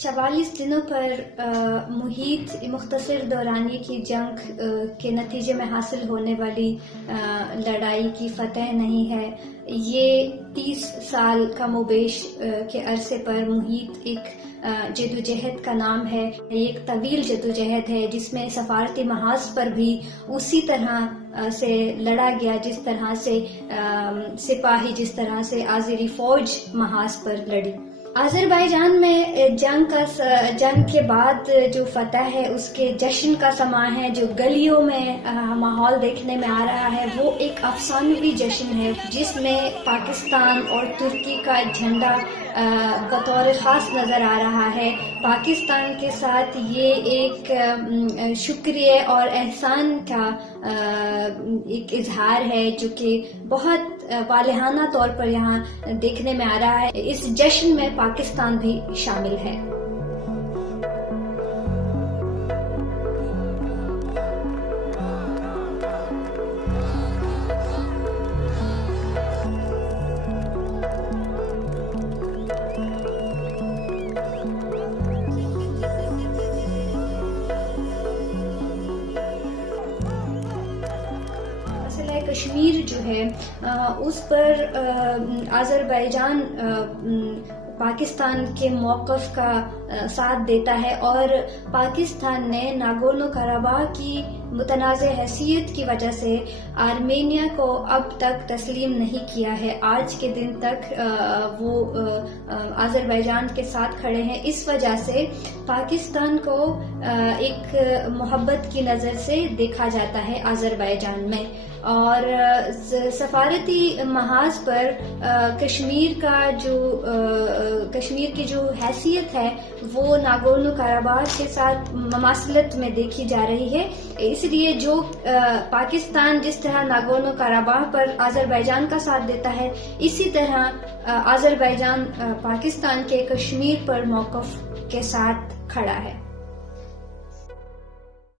44 دنوں پر محیط مختصر دورانی کی جنگ کے نتیجے میں حاصل ہونے والی لڑائی کی فتح نہیں ہے. یہ 30 سال کم و بیش کے عرصے پر محیط ایک جدوجہد کا نام ہے. یہ ایک طویل جدوجہد ہے جس میں سفارتی محاذ پر بھی اسی طرح سے لڑا گیا جس طرح سے سپاہی جس طرح سے آذری فوج محاذ پر لڑی. آذربائیجان میں جنگ کے بعد جو فتح ہے اس کے جشن کا سماں ہے. جو گلیوں میں ماحول دیکھنے میں آ رہا ہے وہ ایک افسانوی جشن ہے جس میں پاکستان اور ترکی کا جھنڈا بطور خاص نظر آ رہا ہے. پاکستان کے ساتھ یہ ایک شکریہ اور احسان کا ایک اظہار ہے جو کہ بہت والہانہ طور پر یہاں دیکھنے میں آ رہا ہے. اس جشن میں پاکستان بھی شامل ہے. کشمیر جو ہے اس پر آذربائیجان پاکستان کے موقف کا ساتھ دیتا ہے اور پاکستان نے ناگورنو قراباغ کی متنازع حیثیت کی وجہ سے آرمینیا کو اب تک تسلیم نہیں کیا ہے. آج کے دن تک وہ آذربائیجان کے ساتھ کھڑے ہیں. اس وجہ سے پاکستان کو ایک محبت کی نظر سے دیکھا جاتا ہے آذربائیجان میں. اور سفارتی محاذ پر کشمیر کی جو حیثیت ہے وہ ناگورنو قراباغ کے ساتھ مماثلت میں دیکھی جا رہی ہے. اس لیے جو پاکستان جس طرح ناگورنو قراباغ پر آذربائیجان کا ساتھ دیتا ہے اسی طرح آذربائیجان پاکستان کے کشمیر پر موقف کے ساتھ کھڑا ہے.